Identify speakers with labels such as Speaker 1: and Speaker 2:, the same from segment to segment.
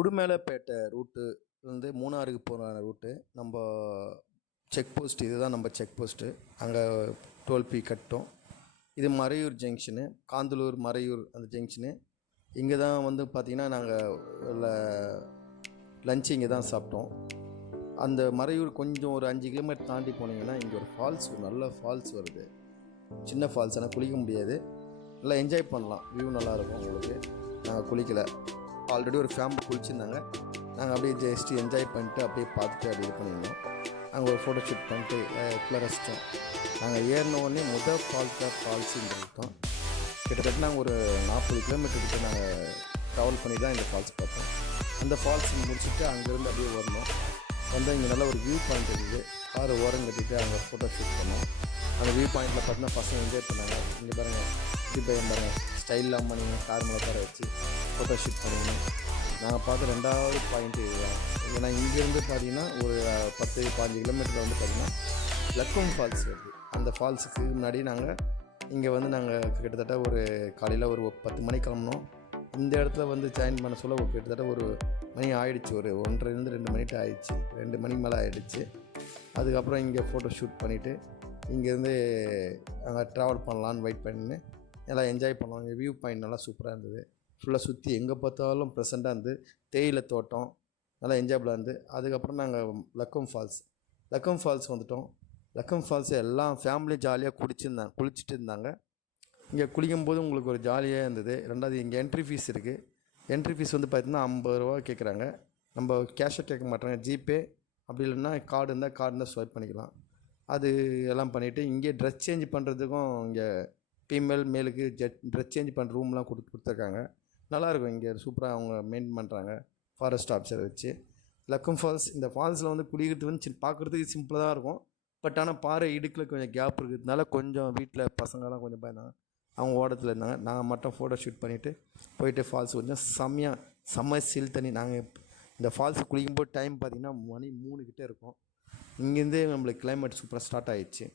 Speaker 1: உடுமேலப்பேட்டை route வந்து மூணாறுக்கு போகிற route நம்ம செக் போஸ்ட் இதுதான் நம்ம செக் போஸ்ட்டு அங்கே டோல் ஃபீ கட்டோம். இது மறையூர் ஜங்ஷனு காந்தலூர் மறையூர் அந்த ஜங்ஷனு இங்கே தான் வந்து பார்த்திங்கன்னா நாங்கள் லஞ்ச் இங்கே தான் சாப்பிட்டோம். அந்த மறையூர் கொஞ்சம் ஒரு அஞ்சு கிலோமீட்டர் தாண்டி போனீங்கன்னா இங்கே ஒரு ஃபால்ஸ் ஒரு நல்ல ஃபால்ஸ் வருது. சின்ன ஃபால்ஸ் ஆனால் குளிக்க முடியாது. நல்லா என்ஜாய் பண்ணலாம். வியூ நல்லாயிருக்கும் உங்களுக்கு. நாங்கள் குளிக்கலை. ஆல்ரெடி ஒரு ஃபேமிலி குளிச்சிருந்தாங்க. நாங்கள் அப்படியே ஜஸ்ட் என்ஜாய் பண்ணிட்டு அப்படியே பார்த்துட்டு அப்படி இது பண்ணியிருந்தோம் அங்கே ஒரு ஃபோட்டோ ஷூட் பண்ணிட்டு ஃபுல்லாக ரசித்தோம் நாங்கள் ஏறின உடனே முதல் ஃபால்ஸாக ஃபால்ஸுன்னு ஃபால்ஸுன்றது கிட்டத்தட்ட நாங்கள் ஒரு நாற்பது கிலோமீட்டர் கிட்ட நாங்கள் ட்ராவல் பண்ணி தான் இந்த ஃபால்ஸ் பார்த்தோம். அந்த ஃபால்ஸ் முடிச்சுட்டு அங்கேருந்து அப்படியே வரணும் வந்து இங்கே நல்ல ஒரு வியூ பாயிண்ட் இருக்குது. ஆறு ஓரம் கட்டிட்டு அங்கே ஃபோட்டோ ஷூட் பண்ணோம். அந்த வியூ பாயிண்டில் பார்த்தீங்கன்னா பசங்க என்ஜாய் பண்ணாங்க. இங்கே பாருங்கள் இப்படி பையன் பாருங்கள் ஸ்டைல்லாம் பண்ணிங்க கார் மேலே உட்கார வச்சு. ஃபோட்டோ ஷூட் பண்ணணும். நாங்கள் பார்த்த ரெண்டாவது பாயிண்ட் இதுதான் ஏன்னா இங்கேருந்து பார்த்தீங்கன்னா ஒரு பத்து பாஞ்சு கிலோமீட்டர் வந்து பார்த்தீங்கன்னா லக்கம் ஃபால்ஸ் வருது. அந்த ஃபால்ஸுக்கு முன்னாடி நாங்கள் இங்கே வந்து நாங்கள் கிட்டத்தட்ட ஒரு காலையில் ஒரு பத்து மணிக்கு கிளம்புனோம். இந்த இடத்துல வந்து ஜாயின் பண்ண சொல்ல ஒரு கிட்டத்தட்ட ஒரு மணி ஆயிடுச்சு. ஒரு ஒன்றரைலேருந்து ரெண்டு மணிட்டு ஆயிடுச்சு. ரெண்டு மணிக்கு மேலே ஆயிடுச்சு. அதுக்கப்புறம் இங்கே ஃபோட்டோ ஷூட் பண்ணிவிட்டு இங்கேருந்து அங்கே ட்ராவல் பண்ணலான்னு வெயிட் பண்ணி நல்லா என்ஜாய் பண்ணோம். இங்கே வியூ பாயிண்ட் நல்லா சூப்பராக இருந்தது. ஃபுல்லாக சுற்றி எங்கே பார்த்தாலும் ப்ரெசண்ட்டாக இருந்து தேயிலை தோட்டம் நல்லா என்ஜாயபுளாக இருந்து. அதுக்கப்புறம் நாங்கள் லக்கம் ஃபால்ஸ் லக்கம் ஃபால்ஸ் வந்துட்டோம். லக்கம் ஃபால்ஸ் எல்லாம் ஃபேமிலி ஜாலியாக குடிச்சிருந்தாங்க குளிச்சுட்டு இருந்தாங்க. இங்கே குளிக்கும்போது உங்களுக்கு ஒரு ஜாலியாக இருந்தது. ரெண்டாவது இங்கே என்ட்ரி ஃபீஸ் இருக்குது என்ட்ரி ஃபீஸ் வந்து பார்த்தீங்கன்னா ஐம்பது ரூபா கேட்குறாங்க நம்ம கேஷாக கேட்க மாட்டாங்க ஜிபே அப்படி இல்லைன்னா கார்டு இருந்தால் கார்டு இருந்தால் ஸ்வைப் பண்ணிக்கலாம். அது எல்லாம் பண்ணிவிட்டு இங்கே ட்ரெஸ் சேஞ்ச் பண்ணுறதுக்கும் இங்கே ஃபீமேல் மேலுக்கு ஜெட் ட்ரெஸ் சேஞ்ச் பண்ணுற ரூம்லாம் கொடுத்து கொடுத்துருக்காங்க. நல்லாயிருக்கும். இங்கே சூப்பராக அவங்க மெயின்டைன் பண்ணுறாங்க. ஃபாரஸ்ட் ஆஃபீஸர் வச்சு. லக்கம் ஃபால்ஸ் இந்த ஃபால்ஸில் வந்து குளிக்கிறது வந்து பார்க்குறதுக்கு சிம்பிளாக தான் இருக்கும். பட் ஆனால் பாறை இடுக்கில் கொஞ்சம் கேப் இருக்கிறதுனால கொஞ்சம் வீட்டில் பசங்கள்லாம் கொஞ்சம் பயந்தாங்க. அவங்க ஓடத்தில் இருந்தாங்க. நாங்கள் மட்டும் ஃபோட்டோ ஷூட் பண்ணிவிட்டு போயிட்டு ஃபால்ஸ் கொஞ்சம் செம்மையாக செம்ம சில் தண்ணி. நாங்கள் இந்த ஃபால்ஸ் குளிக்கும்போது டைம் பார்த்திங்கன்னா மணி மூணு கிட்டே இருக்கும். இங்கேருந்தே நம்மளுக்கு கிளைமேட் சூப்பராக ஸ்டார்ட் ஆகிடுச்சு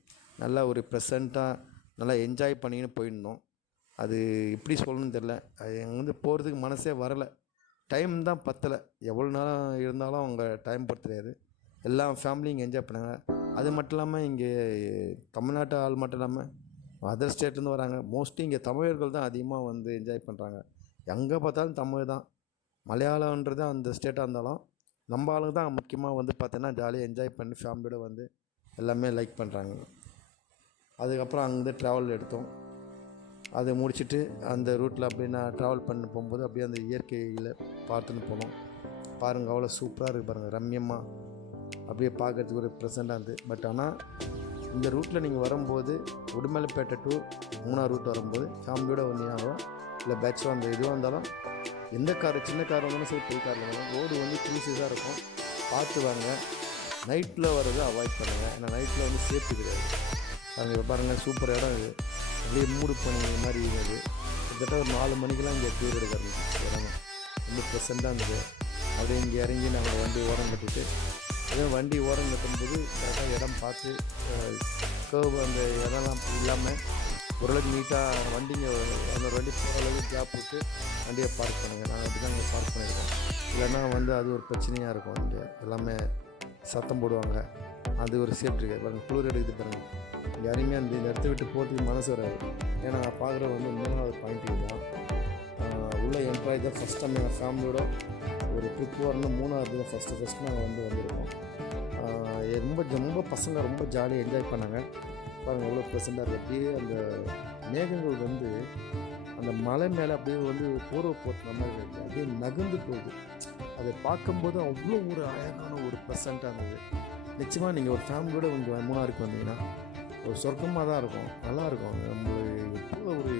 Speaker 1: நல்லா ஒரு ப்ரெசண்ட்டாக நல்லா என்ஜாய் பண்ணின்னு போயிருந்தோம். அது எப்படி சொல்லணும்னு தெரில அது எங்கே வந்து போகிறதுக்கு மனசே வரலை. டைம் தான் பத்தலை. எவ்வளோ நேரம் இருந்தாலும் அவங்க டைம் பொறுத்த எல்லா ஃபேமிலியும் இங்கே என்ஜாய் பண்ணாங்க அது மட்டும் இல்லாமல் இங்கே தமிழ்நாட்டு ஆள் மட்டும் இல்லாமல் அதர் ஸ்டேட்லேருந்து வராங்க. மோஸ்ட்லி இங்கே தமிழர்கள் தான் அதிகமாக வந்து என்ஜாய் பண்ணுறாங்க எங்கே பார்த்தாலும் தமிழ் தான். மலையாளன்றது அந்த ஸ்டேட்டாக இருந்தாலும் நம்ம ஆளுங்க தான் முக்கியமாக வந்து பார்த்தோன்னா ஜாலியாக என்ஜாய் பண்ணி ஃபேமிலியோட வந்து எல்லாமே லைக் பண்ணுறாங்க அதுக்கப்புறம் அங்கேருந்து ட்ராவல் எடுத்தோம். அதை முடிச்சுட்டு அந்த ரூட்டில் அப்படியே நான் ட்ராவல் பண்ணி போகும்போது அப்படியே அந்த இயற்கையில் பார்த்துன்னு போனோம். பாருங்கள் அவ்வளோ சூப்பராக இருக்குது பாருங்கள் ரம்யமாக அப்படியே பார்க்கறதுக்கு ஒரு ப்ரெசண்டாக இருந்து பட் ஆனால் இந்த ரூட்டில் நீங்கள் வரும்போது உடுமலைப்பேட்டை டு மூணார் ரூட் வரும்போது ஃபேமிலியோட வந்தீங்கனாலும் இல்லை பேட்சாக அந்த இதுவாக இருந்தாலும் எந்த கார் சின்ன கார் வந்தாலும் சரி பெரிய கார் வந்தாலும் ரோடு வந்து க்ரீஸஸாக இருக்கும். பார்த்து வாங்க நைட்டில் வர்றதை அவாய்ட் பண்ணுங்கள் ஏன்னா நைட்டில் வந்து சேஃப்டி கிடையாது. அங்கே பாருங்கள் சூப்பர் இடம் இது. அப்படியே மூடு பண்ணி மாதிரி இருந்தது. கிட்டத்தட்ட ஒரு நாலு மணிக்கெல்லாம் இங்கே டூர் எடுக்க ஆரம்பிச்சு இடம் ரொம்ப ப்ரெசண்ட்டாக இருந்தது. அப்படியே இங்கே இறங்கி நாங்கள் வண்டி ஓரம் கட்டிட்டு அதே வண்டி ஓரம் கட்டும்போது கரெக்டாக இடம் பார்த்து கேர்வ் அந்த இடம்லாம் இல்லாமல் ஓரளவுக்கு நீட்டாக வண்டிங்க அந்த வண்டி போகிற அளவுக்கு கேப் விட்டு வண்டியை பார்க் பண்ணுங்கள் நாங்கள் அப்படி தான் இங்கே பார்க் பண்ணியிருக்கோம். இல்லைன்னா வந்து அது ஒரு பிரச்சனையாக இருக்கும். இங்கே எல்லாமே சத்தம் போடுவாங்க. அது ஒரு சேஃப்டி இருக்குது பாருங்க குளிர் எடுக்குது பாருங்கள் இங்கே அருமையாக இந்த இடத்த விட்டு போகிறதுக்கு மனசு வராது. ஏன்னா நான் பார்க்குற வந்து மூணாவது பாயிண்ட் இதுதான் உள்ள எம்ப்ளாயி தான் ஃபஸ்ட் டைம் எங்கள் ஃபேமிலியோட ஒரு ட்ரிப் வரணும். மூணாவது தான் ஃபஸ்ட்டு ஃபஸ்ட்டு நாங்கள் வந்து வந்திருக்கோம். ரொம்ப ரொம்ப பசங்க ரொம்ப ஜாலியாக என்ஜாய் பண்ணாங்க. பாருங்கள் எவ்வளோ ப்ரெசண்டாக இருக்குது அப்படியே அந்த மேகங்கள் வந்து அந்த மலை மேலே அப்படியே வந்து பூர்வ போட்டு மாதிரி இருக்கு. அப்படியே நகர்ந்து போகுது. அதை பார்க்கும்போது அவ்வளோ ஒரு அழகான ஒரு ப்ரெசண்ட்டாக இருந்தது. நிச்சயமாக நீங்கள் ஒரு ஃபேமிலியோட உங்கள் மூணாருக்கு வந்தீங்கன்னா ஒரு சொர்க்கமாக தான் இருக்கும். நல்லா இருக்கும். நம்மளுக்கு எவ்வளோ ஒரு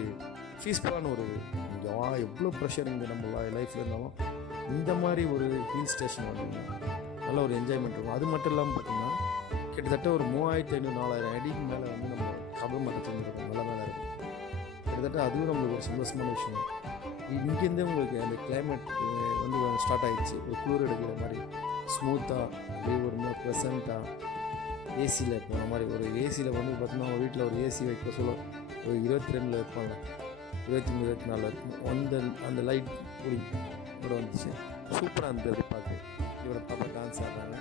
Speaker 1: பீஸ்ஃபுல்லான ஒரு இங்கே வா எவ்வளோ ப்ரெஷர் இங்கே நம்ம லைஃப்பில் இருந்தாலும் இந்த மாதிரி ஒரு ஹில் ஸ்டேஷன் வந்தீங்கன்னா நல்ல ஒரு என்ஜாய்மெண்ட் இருக்கும். அது மட்டும் இல்லாமல் பார்த்தீங்கன்னா கிட்டத்தட்ட ஒரு மூவாயிரத்தி ஐநூறு நாலாயிரம் அடிக்கு மேலே வந்து நம்ம கபல் மட்டத்தில் இருக்கும் நல்ல மேலே இருக்கும் கிட்டத்தட்ட அதுவும் நம்மளுக்கு ஒரு சந்தோஷமான விஷயம். இங்கேருந்தே உங்களுக்கு அந்த கிளைமேட் வந்து ஸ்டார்ட் ஆகிடுச்சு ஒரு குளிர் எடுக்கிற மாதிரி ஸ்மூத்தாக அப்படியே ஒரு மாதிரி ப்ரெசண்ட்டாக ஏசியில் போன மாதிரி ஒரு ஏசியில் வந்து பார்த்தீங்கன்னா அவங்க வீட்டில் ஒரு ஏசி வைக்க சொல்ல ஒரு இருபத்தி ரெண்டில் வைப்பாங்க இருபத்தி மூணு இருபத்தி நாலில் இருக்கும். அந்த அந்த லைட் கூலிங் கூட வந்துச்சு. சூப்பராக இருந்தது பார்த்து இவரை பாப்பா டான்ஸ் ஆடுறாங்க.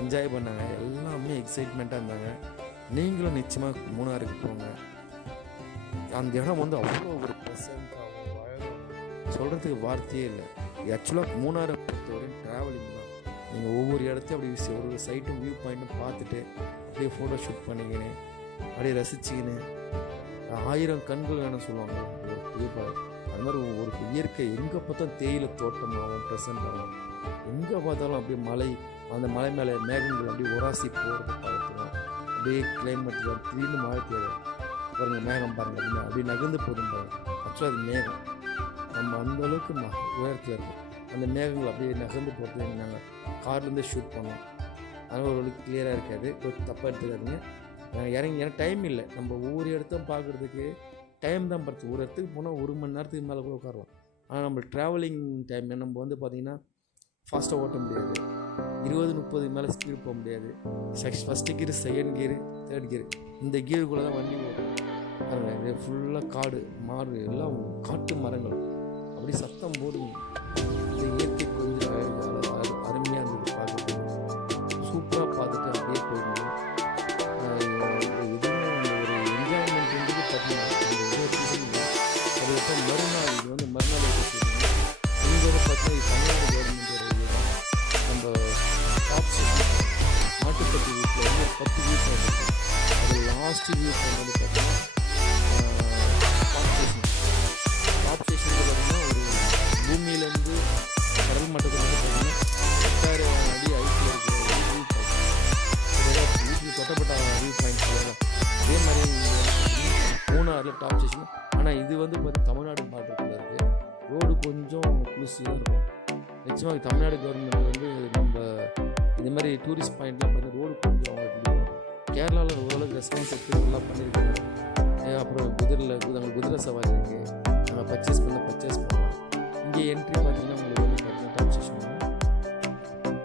Speaker 1: என்ஜாய் பண்ணாங்க. எல்லாமே எக்ஸைட்மெண்ட்டாக இருந்தாங்க. நீங்களும் நிச்சயமாக மூணாருக்கு போங்க. அந்த இடம் வந்து அவ்வளோ ஒரு ப்ரெசண்ட்டாகவும் சொல்கிறதுக்கு வார்த்தையே இல்லை. ஆக்சுவலாக மூணாரை பொறுத்தவரையும் ட்ராவலிங் தான். நீங்கள் ஒவ்வொரு இடத்தையும் அப்படி ஒரு சைட்டும் வியூ பாயிண்ட்டும் பார்த்துட்டு அப்படியே ஃபோட்டோ ஷூட் பண்ணிக்கின்னு அப்படியே ரசிச்சுக்கின்னு ஆயிரம் கண்கள் வேணும் சொல்லுவாங்க. ஒரு புகைப்படம் அது மாதிரி ஒரு இயற்கை எங்கே பார்த்தாலும் தேயிலை தோட்டமாகவும் ப்ரெசன்ட் ஆகும் எங்கே பார்த்தாலும் அப்படியே மலை அந்த மலை மேலே மேகங்கள் அப்படியே உராசி போகிறத பார்த்துருவோம். அப்படியே கிளைமேட்டில் திடீர்னு மழை பெய்யும் பாருங்க மேகம் பாருங்கள் அப்படியே அப்படியே நகர்ந்து போதும் பாருங்கள் ஆக்சுவலாக அது மேகம். நம்ம அந்த அளவுக்கு ம உயரத்தில் இருக்கும் அந்த மேகங்கள் அப்படியே நகர்ந்து போகிறது நாங்கள் கார்லேருந்தே ஷூட் பண்ணோம். அதனால் ஓரளவுக்கு கிளியராக இருக்காது. கொஞ்சம் தப்பாக எடுத்துக்காதுங்க. நாங்கள் இறங்கி ஏன்னா டைம் இல்லை. நம்ம ஒவ்வொரு இடத்தையும் பார்க்குறதுக்கு டைம் தான் படுத்து. ஒரு இடத்துக்கு போனால் ஒரு மணி நேரத்துக்கு மேலே கூட உட்காரலாம். ஆனால் நம்ம ட்ராவலிங் டைம் நம்ம வந்து பார்த்திங்கன்னா ஃபாஸ்ட்டாக ஓட்ட முடியாது. இருபது முப்பது மேலே ஸ்பீடு போக முடியாது. Sex first gear second gear third gear இந்த கீருக்குள்ளே தான் வண்டி ஓடும் பாருங்க இது ஃபுல்லாக காடு மாடு எல்லாம் காட்டு மரங்கள். அப்படி சத்தம் போடுங்க விஷயம். ஆனால் இது வந்து பார்த்து தமிழ்நாடு பார்டருக்குள்ள இருக்குது ரோடு கொஞ்சம் குளிர்ச்சியாக இருக்கும். நிச்சயமாக தமிழ்நாடு கவர்மெண்ட் வந்து நம்ம இந்த மாதிரி டூரிஸ்ட் பாயிண்ட்லாம் பார்த்து ரோடு கொஞ்சம் அவங்களுக்கு கேரளாவில் ஓரளவுக்கு ரெஸ்பான்ஸ் எடுத்து நல்லா பண்ணியிருக்காங்க அப்புறம் குதிரையில் அங்கே குதிரை சவாரி இருக்குது நாங்கள் பர்ச்சேஸ் பண்ண பர்ச்சேஸ் பண்ணலாம். இங்கே என்ட்ரி பார்த்தீங்கன்னா உங்களுக்கு வந்து பார்த்தீங்கன்னா டாப் ஸ்டேஷன்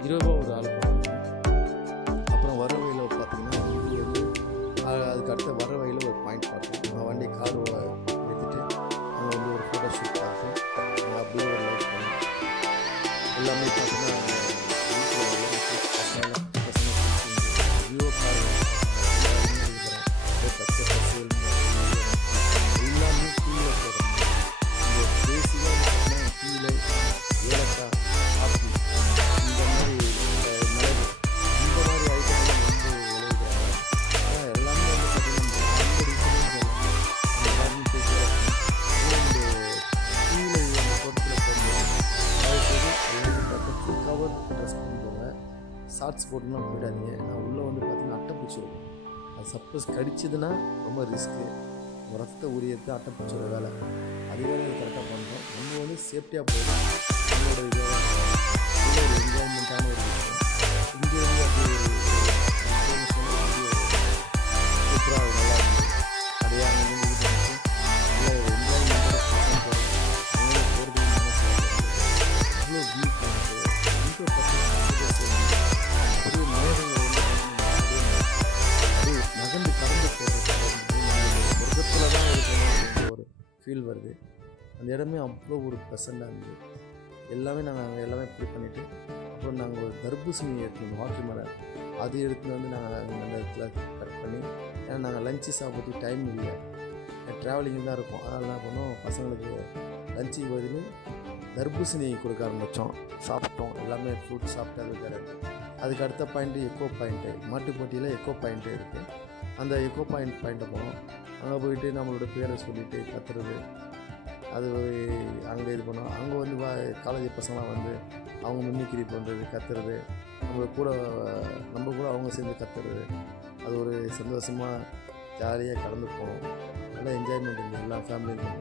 Speaker 1: இருபது ரூபா ஒரு ஆள் போடுறாங்க அப்புறம் வர வழியில் பார்த்தீங்கன்னா இது வந்து அதுக்கு அடுத்த வர வழியில் ஒரு பாயிண்ட் பார்த்தோம் போட்டுலாம் போயிடாதீங்க. ஏன்னா உள்ளே வந்து பார்த்தீங்கன்னா அட்டைப்பூச்சி இருக்கும் அது சப்போஸ் கடிச்சதுன்னா ரொம்ப ரிஸ்க்கு ரத்த அட்டை அட்டைப்பூச்சியோட வேலை. அது வேலை கரெக்டாக பண்ணுறோம் நம்ம வந்து சேஃப்டியாக போயிடும். நம்மளோட இது நல்ல ஒரு என்ஜாய்மெண்ட்டான ஒரு விஷயம். இடமே அவ்வளோ ஒரு ப்ரெசண்டாக இருந்தது. எல்லாமே நாங்கள் அங்கே எல்லாமே ப்ளே பண்ணிவிட்டு அப்புறம் நாங்கள் ஒரு தர்பூசணி எடுத்துருந்தோம் வாட்டர் மரம். அது எடுத்துன்னு வந்து நாங்கள் நல்ல இடத்துல கட் பண்ணி ஏன்னா நாங்கள் லஞ்சு சாப்பிட்றதுக்கு டைம் இல்லை. ட்ராவலிங் தான் இருக்கும். அதனால் என்ன பண்ணோம் பசங்களுக்கு லஞ்சுக்கு பதிலும் தர்பூசணி கொடுக்க ஆரம்பித்தோம் சாப்பிட்டோம். எல்லாமே ஃப்ரூட் சாப்பிட்டு அதுக்காக அதுக்கு அடுத்த பாயிண்ட்டு எக்கோ பாயிண்ட்டு மாட்டுப்பட்டியில் எக்கோ பாயிண்ட்டு இருக்குது அந்த எக்கோ பாயிண்ட் பாயிண்ட்டை போனோம். அங்கே போயிட்டு நம்மளோட பேரை சொல்லிட்டு கத்துறது அது ஒரு அங்கே இது பண்ணோம் அங்கே வந்து காலேஜ் பசங்களாம் வந்து அவங்க மின்னிக்கிரி பண்ணுறது கத்துறது. நம்ம கூட நம்ம கூட அவங்க சேர்ந்து கத்துறது. அது ஒரு சந்தோஷமாக ஜாலியாக கலந்து போனோம் நல்லா என்ஜாய்மெண்ட் இருந்தது எல்லா ஃபேமிலியும்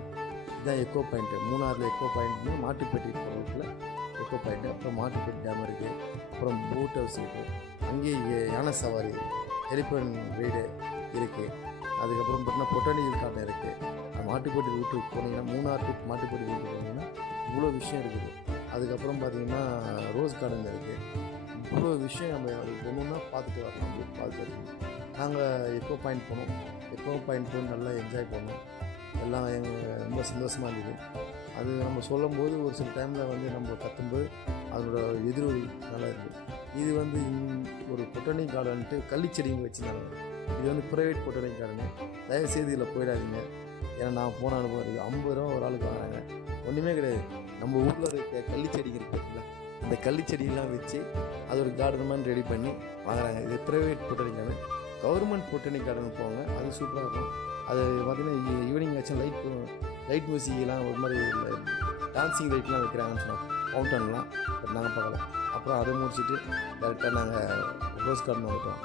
Speaker 1: இதுதான் எக்கோ பாயிண்ட்டு மூணாறில் எக்கோ பாயிண்ட்னு மாட்டுப்பேட்டை போகிறதுல எக்கோ பாயிண்ட்டு அப்புறம் மாட்டுப்பேட்டை டேம் இருக்குது அப்புறம் போட் ஹவுஸ் இருக்குது அங்கேயே யானை சவாரி எலிஃபன் வீடு இருக்குது அதுக்கப்புறம் பார்த்தீங்கன்னா பொட்டானிக்கல் கார்டன் இருக்குது மாட்டுப்பட்டி வீட்டுக்கு போனீங்கன்னா மூணார் டு மாட்டுப்பட்டி வீட்டுக்கு போனீங்கன்னா இவ்வளோ விஷயம் இருக்குது. அதுக்கப்புறம் பார்த்தீங்கன்னா ரோஸ் கார்டன் இருக்குது இவ்வளோ விஷயம் நம்ம அதுக்கு ஒன்றுன்னா பார்த்துட்டு வரணும் அப்படின்னு பார்த்துட்டு இருக்கோம் நாங்கள் எக்கோ பாயிண்ட் போனோம். எக்கோ பாயிண்ட் போய் நல்லா என்ஜாய் பண்ணோம். எல்லாம் எங்கள் ரொம்ப சந்தோஷமாக இருந்தது.
Speaker 2: அது நம்ம சொல்லும்போது ஒரு சில டைமில் வந்து நம்ம கத்தும்போது அதனோட எதிரொலி நல்லா இருக்குது இது வந்து ஒரு பொட்டானிக் கார்டன்ட்டு கள்ளிச்செடிங்க வச்சுருந்தாங்க. இது வந்து ப்ரைவேட் பொட்டானிக் கார்டனு தயவுசெய்து இதில் போயிடாதீங்க. ஏன்னா நான் போன அனுபவம் இருக்குது ஐம்பது ரூபா ஒரு ஆளுக்கு வாங்குறாங்க. ஒன்றுமே கிடையாது. நம்ம ஊரில் இருக்க கள்ளிச்செடிங்க இருக்கு பார்த்தீங்களா இந்த கள்ளிச்செடியெல்லாம் வச்சு அது ஒரு கார்டன் மாதிரி ரெடி பண்ணி வாங்குறாங்க. இது private botanic garden government botanic garden போங்க. அது சூப்பராக இருக்கும். அது பார்த்தீங்கன்னா ஈவினிங் ஆச்சும் லைட் லைட் மியூசிக்லாம் ஒரு மாதிரி டான்ஸிங் லைட்லாம் வைக்கிறாங்கன்னு சொன்னோம் ஃபவுண்டன்லாம் பட் நாங்கள் பார்க்கலாம் அப்புறம் அதை முடிச்சுட்டு டேரெக்டாக நாங்கள் ரோஸ் கார்டன் வந்துட்டோம்.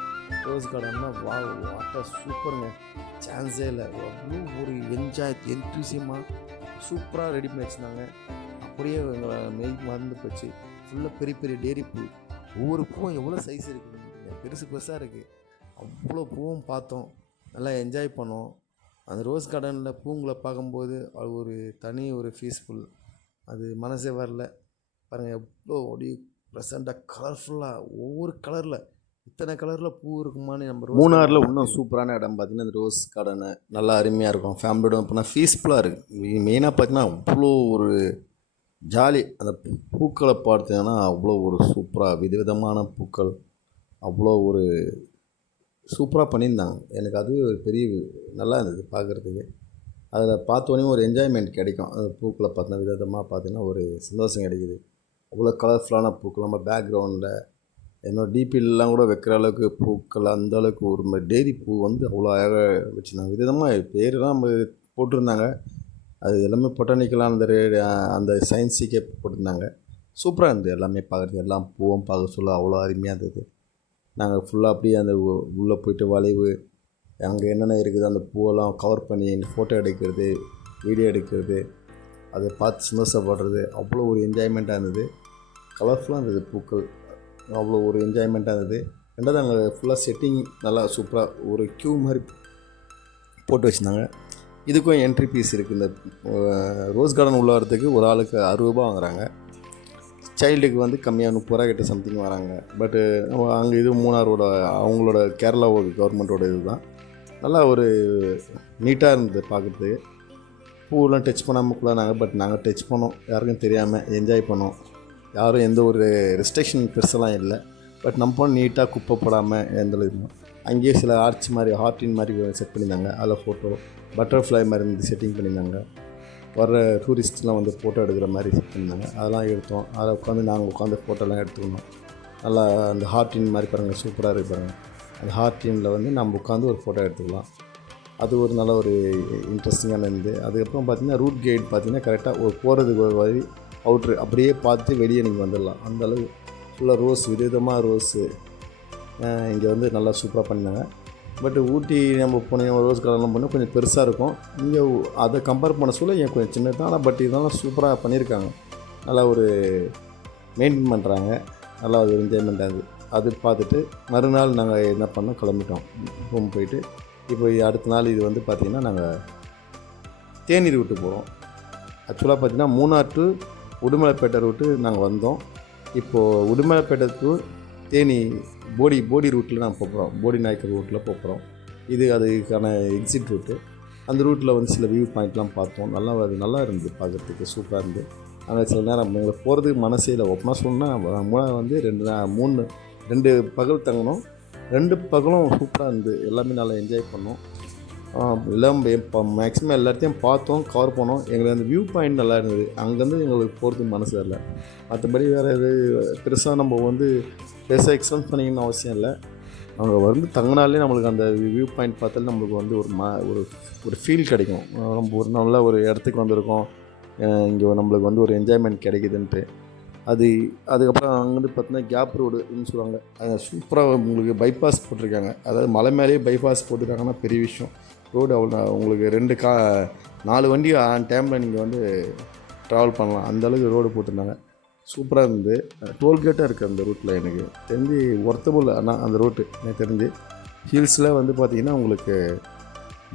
Speaker 2: ரோஸ் கார்டன்னா வா வாட்டர் சூப்பருங்க சான்ஸே இல்லை. அவ்வளோ ஒரு என்ஜாய் என்தூசியமாக சூப்பராக ரெடி பண்ணி வச்சுருந்தாங்க. அப்படியே எங்களை மெய் மறந்து போச்சு. ஃபுல்லாக பெரிய பெரிய டேரி பூ ஒவ்வொரு பூவும் எவ்வளோ சைஸ் இருக்குது பெருசு பெருசாக இருக்குது அவ்வளோ பூவும் பார்த்தோம். நல்லா என்ஜாய் பண்ணோம். அந்த ரோஸ் கார்டனில் பூங்களை பார்க்கும்போது அது ஒரு தனி ஒரு பீஸ்ஃபுல் அது மனசே வரல. பாருங்கள் எவ்வளோ அப்படியே ப்ரெசண்ட்டாக கலர்ஃபுல்லாக ஒவ்வொரு கலரில் இத்தனை கலரில் பூ இருக்குமான்னு நம்ம
Speaker 1: மூணாரில் இன்னும் சூப்பரான இடம் பார்த்தீங்கன்னா இந்த ரோஸ் கார்டனு நல்லா அருமையாக இருக்கும். ஃபேமிலியோட போனால் பீஸ்ஃபுல்லாக இருக்குது மெயினாக பார்த்தீங்கன்னா அவ்வளோ ஒரு ஜாலி. அந்த பூக்களை பார்த்தீங்கன்னா அவ்வளோ ஒரு சூப்பராக விதவிதமான பூக்கள் அவ்வளோ ஒரு சூப்பராக பண்ணியிருந்தாங்க. எனக்கு அதுவே ஒரு பெரிய நல்லா இருந்தது பார்க்குறதுக்கு அதில் பார்த்தோன்னே ஒரு என்ஜாய்மெண்ட் கிடைக்கும். அந்த பூக்களை பார்த்தோன்னா விதவிதமாக பார்த்தீங்கன்னா ஒரு சந்தோஷம் கிடைக்குது. அவ்வளோ கலர்ஃபுல்லான பூக்கள் நம்ம பேக்ரவுண்டில் என்னோட டிபிலெலாம் கூட வைக்கிற அளவுக்கு பூக்கள் அந்த அளவுக்கு ஒரு மாதிரி டேரி பூ வந்து அவ்வளோ அழகாக வச்சுருந்தாங்க. விதமாக பேரெலாம் நம்ம போட்டிருந்தாங்க. அது எல்லாமே பொட்டானிக்கலாக அந்த ரே- அந்த சயின்ஸுக்கே போட்டிருந்தாங்க. சூப்பராக இருந்தது எல்லாமே பார்க்குறது எல்லாம் பூவும் பார்க்க சொல்ல அவ்வளோ அருமையாக இருந்தது. நாங்கள் ஃபுல்லாக அப்படியே அந்த உ- உள்ளே போயிட்டு வளைவு அங்கே என்னென்ன இருக்குது அந்த பூவெல்லாம் கவர் பண்ணி ஃபோட்டோ எடுக்கிறது வீடியோ எடுக்கிறது அதை பார்த்து சந்தோஷப்படுறது அவ்வளோ ஒரு என்ஜாய்மெண்ட்டாக இருந்தது. கலர்ஃபுல்லாக இருந்தது பூக்கள். அவ்வளோ ஒரு என்ஜாய்மெண்ட்டாக இருந்தது. ரெண்டாவது அங்கே ஃபுல்லாக செட்டிங் நல்லா சூப்பராக ஒரு க்யூ மாதிரி போட்டு வச்சுருந்தாங்க. இதுக்கும் என்ட்ரி ஃபீஸ் இருக்குது இந்த ரோஸ் கார்டன் உள்ள வரதுக்கு ஒரு ஆளுக்கு அறுபது ரூபா வாங்குறாங்க. சைல்டுக்கு வந்து கம்மியாக முப்பது ரூபா கிட்ட சம்திங் வராங்க. பட்டு அங்கே இது மூணாரோட அவங்களோட கேரளாவோட கவர்மெண்ட்டோட இது தான் நல்லா ஒரு நீட்டாக இருந்தது பார்க்குறதுக்கு பூவெலாம் டச் பண்ணாமல் கூட நாங்கள் பட் நாங்கள் டச் பண்ணோம். யாருக்கும் தெரியாமல் என்ஜாய் பண்ணோம். யாரும் எந்த ஒரு ரெஸ்ட்ரிக்ஷன் பெருசெல்லாம் இல்லை. பட் நம்ம நீட்டாக குப்பை போடாமல் எந்த இதுவும் அங்கேயே சில ஆர்ச் மாதிரி ஹார்டின் மாதிரி செட் பண்ணியிருந்தாங்க. அதில் ஃபோட்டோ பட்டர்ஃப்ளை மாதிரி இருந்து செட்டிங் பண்ணியிருந்தாங்க. வர்ற டூரிஸ்ட்லாம் வந்து ஃபோட்டோ எடுக்கிற மாதிரி செட் பண்ணியிருந்தாங்க. அதெல்லாம் எடுத்தோம். அதில் உட்காந்து நாங்கள் உட்காந்து ஃபோட்டோலாம் எடுத்துக்கணும். நல்லா அந்த ஹார்டின் மாதிரி பாருங்கள் சூப்பராக இருக்கு பாருங்கள் அந்த ஹார்டினில் வந்து நம்ம உட்காந்து ஒரு ஃபோட்டோ எடுத்துக்கலாம். அது ஒரு நல்ல ஒரு இன்ட்ரெஸ்டிங்கான இருந்து அதுக்கப்புறம் பார்த்திங்கன்னா ரூட் கைட் பார்த்திங்கன்னா கரெக்டாக ஒரு போகிறதுக்கு ஒரு வழி அவுட்ரு அப்படியே பார்த்து வெளியே நீங்கள் வந்துடலாம். அந்த அளவு ஃபுல்லாக ரோஸ் விதவிதமாக ரோஸு இங்கே வந்து நல்லா சூப்பராக பண்ணாங்க பட் ஊட்டி நம்ம போனோம் ரோஸ் கலர்லாம் பண்ணால் கொஞ்சம் பெருசாக இருக்கும். இங்கே அதை கம்பேர் பண்ண சொல்ல என் கொஞ்சம் சின்னது ஆனால் பட் இதெல்லாம் சூப்பராக பண்ணியிருக்காங்க. நல்லா ஒரு மெயின்டைன் பண்ணுறாங்க நல்லா ஒரு என்ஜாய்மெண்ட் ஆகுது அது பார்த்துட்டு மறுநாள் நாங்கள் என்ன பண்ணோம்? கிளம்பிட்டோம். ரூம் போயிட்டு. இப்போ அடுத்த நாள் இது வந்து பார்த்திங்கன்னா நாங்கள் தேநீர் விட்டு போகிறோம் ஆக்சுவலாக பார்த்திங்கன்னா மூணார் டு உடுமலைப்பேட்டை ரூட்டு நாங்கள் வந்தோம். இப்போது உடுமலைப்பேட்டை டு தேனி போடி போடி ரூட்டில் நாங்கள் போகிறோம் போடி நாயக்கர் ரூட்டில் போகிறோம் இது அதுக்கான எக்ஸிட் ரூட்டு அந்த ரூட்டில் வந்து சில வியூ பாயிண்ட்லாம் பார்த்தோம். நல்லா அது நல்லா இருந்தது பார்க்குறதுக்கு சூப்பராக இருந்து அங்கே சில நேரம் எங்களுக்கு போகிறதுக்கு மனசே இல்லை. ஒப்பனா சொன்னால் மூணாவது வந்து ரெண்டு நா- மூணு ரெண்டு பகல் தங்கணும் ரெண்டு பகலும் சூப்பராக இருந்து எல்லாமே நல்லா என்ஜாய் பண்ணோம். எல்லாம் இப்போ மேக்ஸிமம் எல்லாத்தையும் பார்த்தோம் கவர் பண்ணோம். எங்களுக்கு அந்த வியூ பாயிண்ட் நல்லா இருந்தது. அங்கேருந்து எங்களுக்கு போகிறதுக்கு மனசு வரல. மற்றபடி வேறு எது பெருசாக நம்ம வந்து பெருசாக எக்ஸ்பென்ஸ் பண்ணிக்கணும்னு அவசியம் இல்லை. அங்கே வந்து தங்கினாலே நம்மளுக்கு அந்த வியூ பாயிண்ட் பார்த்தாலே நம்மளுக்கு வந்து ஒரு ம ஒரு ஒரு ஃபீல் கிடைக்கும். நம்ம ஒரு நல்ல ஒரு இடத்துக்கு வந்திருக்கோம். இங்கே நம்மளுக்கு வந்து ஒரு என்ஜாய்மெண்ட் கிடைக்குதுன்ட்டு. அது அதுக்கப்புறம் அங்கேருந்து பார்த்தீங்கன்னா கேப் ரோடுன்னு சொல்லுவாங்க. அது சூப்பராக உங்களுக்கு பைபாஸ் போட்டிருக்காங்க. அதாவது மலை மேலேயே பைபாஸ் போட்டிருக்காங்கன்னா பெரிய விஷயம். ரோடு அவ்வளோ உங்களுக்கு ரெண்டு கா நாலு வண்டி ஆன் டைமில் நீங்கள் வந்து ட்ராவல் பண்ணலாம். அந்தளவுக்கு ரோடு போட்டிருந்தாங்க. சூப்பராக இருந்து டோல்கேட்டாக இருக்குது அந்த ரூட்டில் எனக்கு தெரிஞ்சு ஒர்த்தபுள் ஆனால் அந்த ரூட்டு எனக்கு தெரிஞ்சு. ஹில்ஸில் வந்து பார்த்திங்கன்னா உங்களுக்கு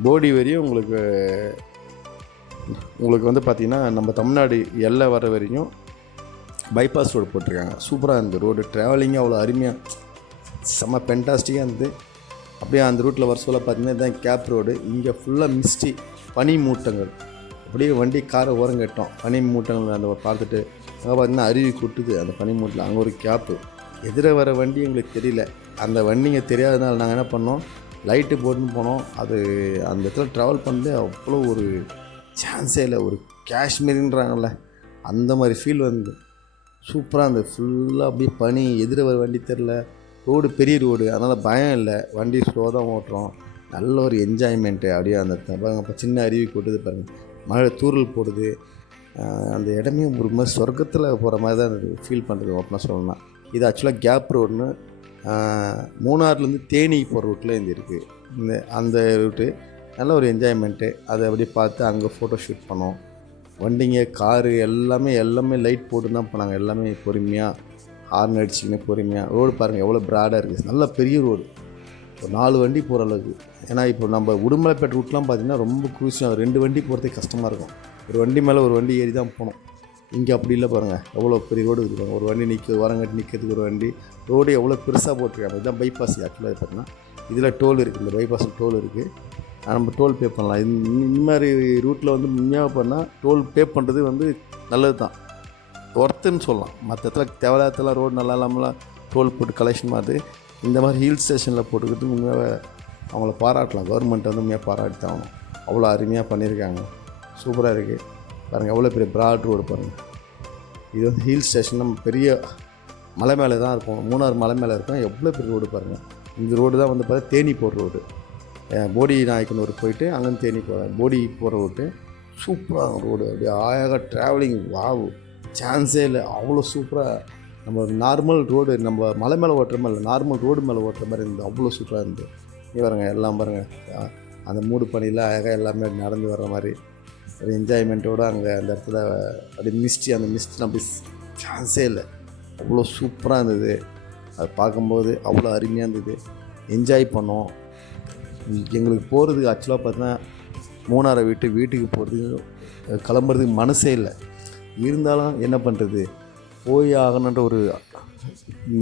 Speaker 1: போடி வரையும் உங்களுக்கு உங்களுக்கு வந்து பார்த்திங்கன்னா நம்ம தமிழ்நாடு எல்லை வர வரையும் பைபாஸ் ரோடு போட்டிருக்காங்க. சூப்பராக இருந்தது. ரோடு ட்ராவலிங்கும் அவ்வளோ அருமையாக செம்ம பென்டாஸ்டிக்காக இருந்தது. அப்படியே அந்த ரூட்டில் வர சொல்ல பார்த்தீங்கன்னா இதுதான் கேப் ரோடு. இங்கே ஃபுல்லாக மிஸ்டி பனி மூட்டங்கள் அப்படியே வண்டி காரை ஓரம் கட்டோம் பனி மூட்டங்கள் அந்த பார்த்துட்டு அங்கே பார்த்தீங்கன்னா அருவி கொட்டுது அந்த பனி மூட்டில் அங்கே ஒரு கேப்பு எதிர வர வண்டி எங்களுக்கு தெரியல. அந்த வண்டிங்க தெரியாதனால நாங்கள் என்ன பண்ணோம்? லைட்டு போட்டுன்னு போனோம். அது அந்த இடத்துல ட்ராவல் பண்ணது அவ்வளோ ஒரு சான்ஸே இல்லை. ஒரு காஷ்மீர்ன்றாங்கல்ல அந்த மாதிரி ஃபீல் வந்து சூப்பராக இருந்தது. ஃபுல்லாக அப்படியே பனி எதிர வர வண்டி தெரில ரோடு பெரிய ரோடு. அதனால் பயம் இல்லை. வண்டி ஸ்லோ தான் ஓட்டுறோம். நல்ல ஒரு என்ஜாய்மெண்ட்டு அப்படியே அந்த பாருங்க அப்போ சின்ன அருவி போட்டுது பாருங்கள் மழை தூரல் போடுது. அந்த இடமே ஒரு மாதிரி சொர்க்கத்தில் போகிற மாதிரி தான் இருந்தது. ஃபீல் பண்ணுறது ஓப்பனாக சொல்லலாம் இது ஆக்சுவலாக கேப் ரோடுன்னு மூணாறுலேருந்து தேனி போகிற ரூட்டில் இந்த இருக்குது இந்த அந்த ரூட்டு நல்ல ஒரு என்ஜாய்மெண்ட்டு அதை அப்படியே பார்த்து அங்கே ஃபோட்டோ ஷூட் பண்ணோம். வண்டிங்க காரு எல்லாமே எல்லாமே லைட் போட்டு தான் போனாங்க. எல்லாமே பொறுமையாக ஹார்ன் அடிச்சுக்கின்னு பொறுமையாக ரோடு பாருங்கள் எவ்வளோ ப்ராடாக இருக்குது நல்ல பெரிய ரோடு. ஒரு நாலு வண்டி போகிற அளவுக்கு. ஏன்னா இப்போ நம்ம உடுமலைப்பேட்டை ரூட்லாம் பார்த்தீங்கன்னா ரொம்ப குரூசியம் ரெண்டு வண்டி போகிறதே கஷ்டமாக இருக்கும். ஒரு வண்டி மேலே ஒரு வண்டி ஏறி தான் போகணும். இங்கே அப்படி இல்லை பாருங்கள் எவ்வளோ பெரிய ரோடு இருக்குது ஒரு வண்டி நிற்க வரங்கட்டி நிற்கிறதுக்கு ஒரு வண்டி. ரோடு எவ்வளோ பெருசாக போட்டிருக்காங்க. இதுதான் பைபாஸ் ஆக்சுவலாக பார்த்தீங்கன்னா இதில் டோல் இருக்குது இந்த பைபாஸில் டோல் இருக்குது நம்ம டோல் பே பண்ணலாம். இந்த இந்த மாதிரி ரூட்டில் வந்து முன்மையாக பண்ணால் டோல் பே பண்ணுறது வந்து நல்லது தான் ஒர்த்துன்னு சொல்லலாம். மற்ற இடத்துல தேவையில்லாதலாம் ரோடு நல்லா இல்லாமலாம் டோல் போட்டு கலெக்ஷன் மாதிரி இந்த மாதிரி ஹில் ஸ்டேஷனில் போட்டுக்கிட்டு உண்மையாக அவங்கள பாராட்டலாம். கவர்மெண்ட் வந்து உண்மையாக பாராட்டி தான் அவ்வளோ அருமையாக பண்ணியிருக்காங்க. சூப்பராக இருக்குது பாருங்கள் எவ்வளோ பெரிய ப்ராட் ரோடு பாருங்கள் இது வந்து ஹில் ஸ்டேஷன் நம்ம பெரிய மலை மேலே தான் இருக்கும். மூணாறு மலை மேலே இருக்கும். எவ்வளோ பெரிய ரோடு பாருங்கள் இந்த ரோடு தான் வந்து பார்த்தா தேனி போகிற ரோடு போடி நாயக்கனூர் போயிட்டு அங்கேருந்து தேனி போகிறேன் போடி போகிற ரோட்டு சூப்பராக ரோடு அப்படியே அழகாக ட்ராவலிங் வாவு சான்ஸே இல்லை. அவ்வளோ சூப்பராக நம்ம நார்மல் ரோடு நம்ம மலை மேலே ஓட்டுற மாதிரி இல்லை நார்மல் ரோடு மேலே ஓட்டுற மாதிரி இருந்தது. அவ்வளோ சூப்பராக இருந்தது. இங்கே பாருங்க எல்லாம் பாருங்கள் அந்த மூடு பணியில் அழகாக எல்லாமே நடந்து வர்ற மாதிரி. ஒரு என்ஜாய்மெண்ட்டோடு அங்கே அந்த இடத்துல அப்படியே மிஸ்டி அந்த மிஸ்ட் அப்படி சான்ஸே இல்லை. அவ்வளோ சூப்பராக இருந்தது. அது பார்க்கும்போது அவ்வளோ அருமையாக இருந்தது. என்ஜாய் பண்ணோம். எங்களுக்கு போகிறதுக்கு ஆக்சுவலாக பார்த்தீங்கன்னா மூணாரை விட்டு வீட்டுக்கு போகிறதுக்கு கிளம்புறதுக்கு மனசே இல்லை. இருந்தாலும் என்ன பண்ணுறது போய் ஆகணுன்ற ஒரு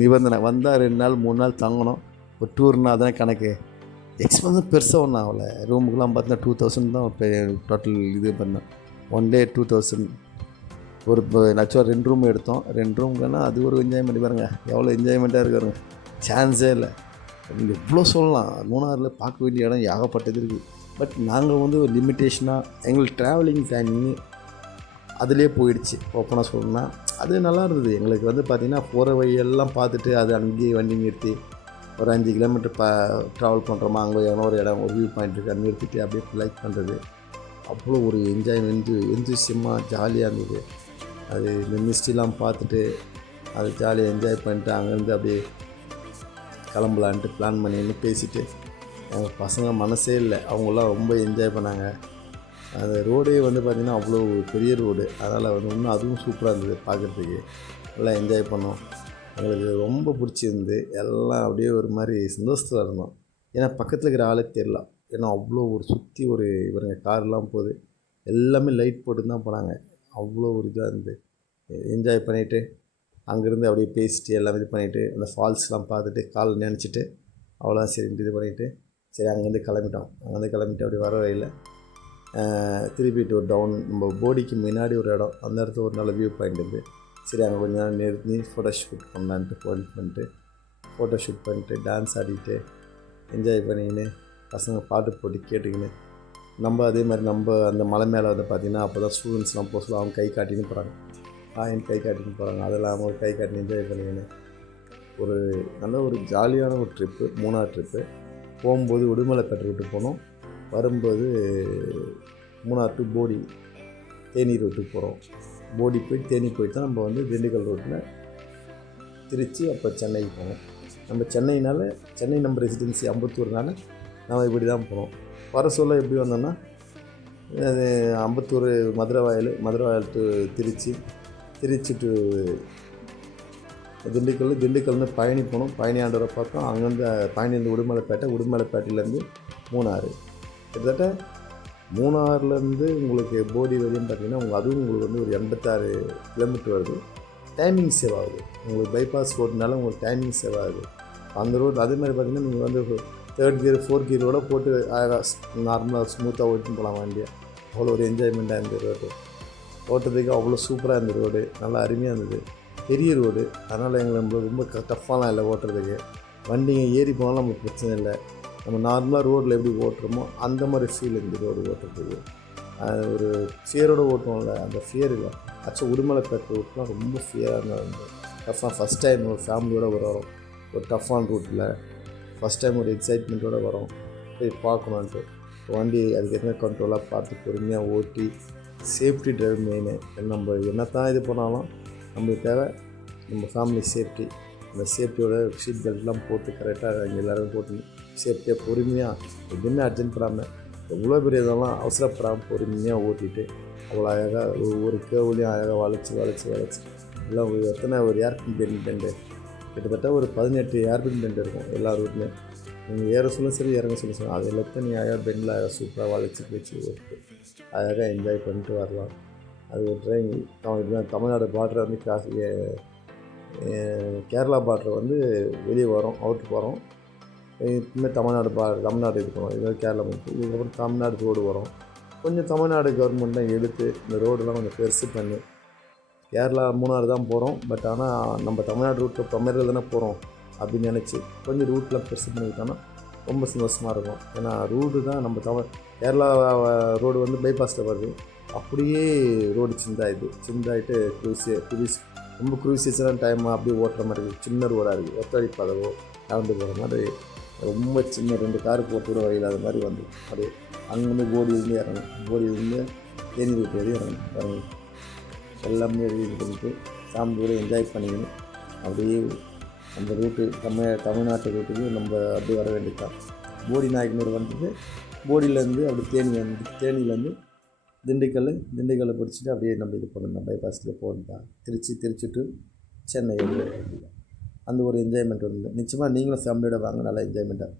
Speaker 1: நிபந்தனை. வந்தால் ரெண்டு நாள் மூணு நாள் தங்கணும். ஒரு டூர்னா தானே கணக்கு. எக்ஸ்பென்ஸும் பெருசாக ஒன்றும் ஆகலை. ரூமுக்கெலாம் பார்த்தீங்கன்னா டூ தௌசண்ட் தான் டோட்டல் இது பண்ணோம். ஒன் டே டூ தௌசண்ட் ஒரு நச்சுவா ரெண்டு ரூம் எடுத்தோம். ரெண்டு ரூம்க்குன்னா அது ஒரு என்ஜாய்மெண்ட் பாருங்க. எவ்வளோ என்ஜாய்மெண்ட்டாக இருக்கு பாருங்க. சான்ஸே இல்லை. எவ்வளோ சொல்லலாம். மூணாறில் பார்க்க வேண்டிய இடம் ஏகப்பட்டது இருக்குது பட் நாங்கள் வந்து ஒரு லிமிட்டேஷனாக எங்களுக்கு ட்ராவலிங் டைமிங் அதிலே போயிடுச்சு. ஓப்பனாக சொல்லணும்னா அது நல்லா இருந்தது. எங்களுக்கு வந்து பார்த்திங்கன்னா போகிற வழியெல்லாம் பார்த்துட்டு அது அங்கேயே வண்டி நிறுத்தி ஒரு அஞ்சு கிலோமீட்டர் ப ட்ராவல் பண்ணுறோமா அங்கே எவ்வளோ ஒரு இடம் ஒரு வியூ பாயிண்ட் இருக்குது நிறுத்திட்டு அப்படியே லைக் பண்ணுறது அவ்வளோ ஒரு என்ஜாய்மெண்ட் எந்தூசியமாக ஜாலியாக இருந்தது. அது இந்த மிஸ்டிலாம் பார்த்துட்டு அது ஜாலியாக என்ஜாய் பண்ணிட்டு அங்கேருந்து அப்படியே கிளம்பலான்ட்டு பிளான் பண்ணின்னு பேசிட்டு எங்கள் பசங்க மனசே இல்லை. அவங்களாம் ரொம்ப என்ஜாய் பண்ணாங்க. அந்த ரோடே வந்து பார்த்திங்கன்னா அவ்வளோ ஒரு பெரிய ரோடு. அதனால் வந்து இன்னும் அதுவும் சூப்பராக இருந்தது பார்க்குறதுக்கு நல்லா என்ஜாய் பண்ணோம். எங்களுக்கு ரொம்ப பிடிச்சிருந்து எல்லாம் அப்படியே ஒரு மாதிரி சந்தோஷத்தில் இருந்தோம். ஏன்னா பக்கத்தில் இருக்கிற ஆளே தெரில ஏன்னா அவ்வளோ ஒரு சுற்றி ஒரு இவருங்க கார்லாம் போகுது எல்லாமே லைட் போட்டு தான் போனாங்க. அவ்வளோ ஒரு இதாக இருந்து என்ஜாய் பண்ணிவிட்டு அங்கேருந்து அப்படியே பேசிட்டு எல்லாம் இது பண்ணிவிட்டு அந்த ஃபால்ஸ்லாம் பார்த்துட்டு கால் நினச்சிட்டு அவ்வளோ சரி இது பண்ணிவிட்டு சரி அங்கேருந்து கிளம்பிட்டோம். அங்கேருந்து கிளம்பிட்டு அப்படி வர வழியில் திருப்பிட்டு ஒரு டவுன் நம்ம போடிக்கு முன்னாடி ஒரு இடம் அந்த இடத்துல ஒரு நல்ல வியூ பாயிண்ட் இருக்குது சரி அங்கே கொஞ்ச நேரம் நிறுத்தி ஃபோட்டோ ஷூட் பண்ணலான்ட்டு ஃபோன் பண்ணிட்டு ஃபோட்டோ ஷூட் பண்ணிட்டு டான்ஸ் ஆடிட்டு என்ஜாய் பண்ணிக்கின்னு பசங்க பாட்டு போட்டு கேட்டுக்கின்னு. நம்ம அதே மாதிரி நம்ம அந்த மலை மேலே வந்து பார்த்திங்கன்னா அப்போ தான் ஸ்டூடெண்ட்ஸ்லாம் போக சொல்ல அவங்க கை காட்டின்னு போகிறாங்க ஆயின் கை காட்டின்னு போகிறாங்க அதெல்லாம் அவங்க கை காட்டி என்ஜாய் பண்ணிக்கின்னு. ஒரு நல்ல ஒரு ஜாலியான ஒரு ட்ரிப்பு மூணாவது ட்ரிப்பு போகும்போது உடுமலைப்பேட்டை விட்டு போனோம். வரும்போது மூணாறு டு போடி தேனி ரோட்டுக்கு போகிறோம் போடி போய் தேனி போயிட்டு தான் நம்ம வந்து திண்டுக்கல் ரோட்டில் திருச்சி அப்போ சென்னைக்கு போனோம் நம்ம சென்னைனால சென்னை நம்ம ரெசிடென்சி அம்பத்தூர்னால நம்ம இப்படி தான் போனோம் வர சொல்ல எப்படி வந்தோம்னா அது அம்பத்தூர் மதுரை வாயில் மதுரை வாயில் டு திருச்சி திருச்சி டு திண்டுக்கல் திண்டுக்கல்னு பழனி போனோம் பழனி ஆண்டவரை பார்த்தோம் அங்கேருந்து பழனிலேருந்து உடுமலைப்பேட்டை உடுமலைப்பேட்டையிலேருந்து மூணாறு. கிட்டத்தட்ட மூணாறுலேருந்து உங்களுக்கு போடி வரையும் பார்த்தீங்கன்னா உங்களுக்கு அதுவும் உங்களுக்கு வந்து ஒரு எண்பத்தாறு கிலோமீட்டர் வருது. டைமிங் சேவ் ஆகுது. உங்களுக்கு பைபாஸ் ரோடுனால உங்களுக்கு டைமிங் சேவ் ஆகுது. அந்த ரோடு அதே மாதிரி பார்த்தீங்கன்னா நீங்கள் வந்து தேர்ட் கியர் ஃபோர்த் கியரோட போட்டு அழகாக நார்மலாக ஸ்மூத்தாக ஓட்டின்னு போகலாம் வண்டியை. அவ்வளோ ஒரு என்ஜாய்மெண்ட்டாக இருந்தது ரோடு ஓட்டுறதுக்கு அவ்வளோ சூப்பராக இருந்தது ரோடு நல்லா அருமையாக இருந்தது. பெரிய ரோடு அதனால் எங்களுக்கு ரொம்ப ரொம்ப டஃப்பாலாம் இல்லை ஓட்டுறதுக்கு. வண்டிங்க ஏறி போனாலும் நமக்கு பிரச்சனை இல்லை. நம்ம நார்மலாக ரோட்டில் எப்படி ஓட்டுறோமோ அந்த மாதிரி ஃபீல் இருந்தது ரோடு ஓட்டுறதுக்கு. அது ஒரு ஃபியரோடு ஓட்டுவோம்ல அந்த ஃபியர் இல்லை. ஆக்சுவல் உடுமலை பேட்டை ஓட்டுனா ரொம்ப ஃபியராக இருந்தது. டஃப்பாக ஃபஸ்ட் டைம் ஒரு ஃபேமிலியோடு வரோம். ஒரு டஃப்பான ரூட்டில் ஃபஸ்ட் டைம் ஒரு எக்ஸைட்மெண்ட்டோடு வரோம். போய் பார்க்கணுன்ட்டு வண்டி அதுக்கேற்ற கண்ட்ரோலாக பார்த்து பொறுமையாக ஓட்டி சேஃப்டி ட்ரைவ் மெயினு நம்ம என்ன தான் இது பண்ணாலும் நம்மளுக்கு தேவை நம்ம ஃபேமிலி சேஃப்டி அந்த சேஃப்டியோட சீட் பெல்ட்லாம் போட்டு கரெக்டாக அங்கே எல்லோரும் போட்டு சேஃப்டியாக பொறுமையாக எதுவுமே அர்ஜென்ட் பண்ணாமல் எவ்வளோ பெரிய இதெல்லாம் அவசரப்படாமல் பொறுமையாக ஓட்டிட்டு அவ்வளோ அழகாக ஒவ்வொரு கேவுலையும் அழகாக வளைச்சி வளைச்சி வளைச்சி. எல்லாம் ஒரு எத்தனை ஒரு ஏர்பின் பெண்ட் பெண்டு. கிட்டத்தட்ட ஒரு பதினெட்டு ஏர்பின் பெண்ட் இருக்கும் எல்லா ரூட்லேயும். நீங்கள் ஏற சொல்லும் சரி இறங்க சொல்ல சரி அது எல்லாத்தையும் நீங்கள் அழகாக பெண்டில் அழகாக சூப்பராக வளைச்சி வச்சு ஓட்டு அழகாக என்ஜாய் பண்ணிட்டு வரலாம். அது ஒரு ட்ரெயின் தமிழ்நாடு பார்டர் வந்து கிராஸ் கேரளா பார்டர் வந்து வெளியே வரோம் அவுட்டு போகிறோம் இதுமே தமிழ்நாடு பா தமிழ்நாடு இது பண்ணுவோம். இது கேரளா மட்டும் இதுக்கப்புறம் தமிழ்நாடு ரோடு வரும். கொஞ்சம் தமிழ்நாடு கவர்மெண்ட் தான் எடுத்து இந்த ரோடெல்லாம் கொஞ்சம் பெருசு பண்ணி கேரளா மூணாறு தான் போகிறோம் பட் ஆனால் நம்ம தமிழ்நாடு ரூட்டில் தமிழர்கள் தானே போகிறோம் அப்படின்னு நினச்சி கொஞ்சம் ரூட்டில் பெருசு பண்ணிக்கிட்டோன்னா ரொம்ப சந்தோஷமாக இருக்கும். ஏன்னா ரூடு தான் நம்ம தமிழ் கேரளா ரோடு வந்து பைபாஸில் வருது. அப்படியே ரோடு சிந்தாயிடுது சிந்தாயிட்டு குரூசி குரூஸ் ரொம்ப குரூசியஸான டைம் அப்படியே ஓட்டுற மாதிரி இருக்குது சின்ன ரோடாக இருக்குது ஒத்தடி பதவோ நடந்து போகிற மாதிரி ரொம்ப சின்ன ரெண்டு கார் போட்டு கூட வழியில்லாத மாதிரி வந்து அப்படியே அங்கேருந்து போடியிலேருந்து இறங்கும் போடியிலேருந்து தேனி வீட்டு வரையும் இறங்கும் இறங்கும் எல்லாமே இது பண்ணிட்டு ஃபேமிலியோடு என்ஜாய் பண்ணிக்கணும். அப்படியே அந்த ரூட்டு தமிழ் தமிழ்நாட்டு ரூட்டுக்கு நம்ம அப்படியே வர வேண்டியதுதான் போடி நாயக்கனூர் வந்துட்டு போடியிலேருந்து அப்படி தேனி வந்து தேனியிலேருந்து திண்டுக்கல் திண்டுக்கல்லை பிடிச்சிட்டு அப்படியே நம்ம இது பண்ணணும். பைபாஸில் போகணும் திருச்சி திருச்சி டு சென்னை அந்த ஒரு என்ஜாய்மெண்ட் வந்து நிச்சயமாக நீங்களும் ஃபேமிலியோட வாங்க நல்லா என்ஜாய்மெண்ட்டாக